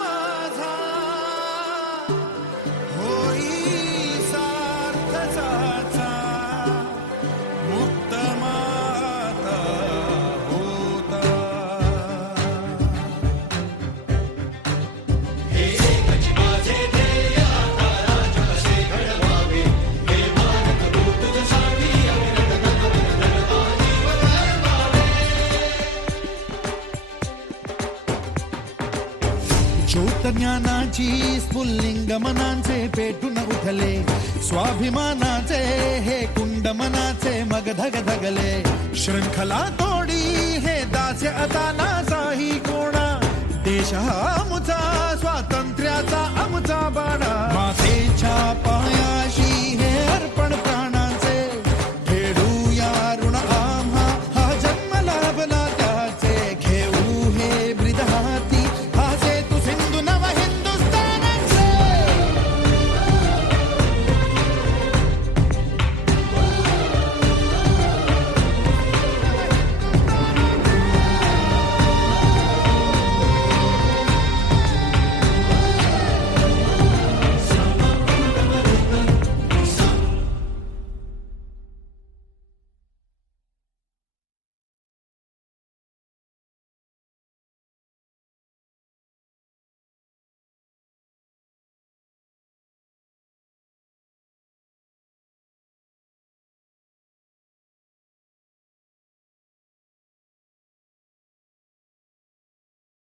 माझा होई सार्थकाचा मुक्त माता होता. ज्योत ज्ञानाची स्फुल्लिंग मनांचे पेटून उठले, स्वाभिमानाचे हे कुंड मनाचे मग धगधगले. शृंखला तोडी हे दास्य आता नाचाही कोणा, देश हा आमचा स्वातंत्र्याचा आमचा बाणा. मातेच्या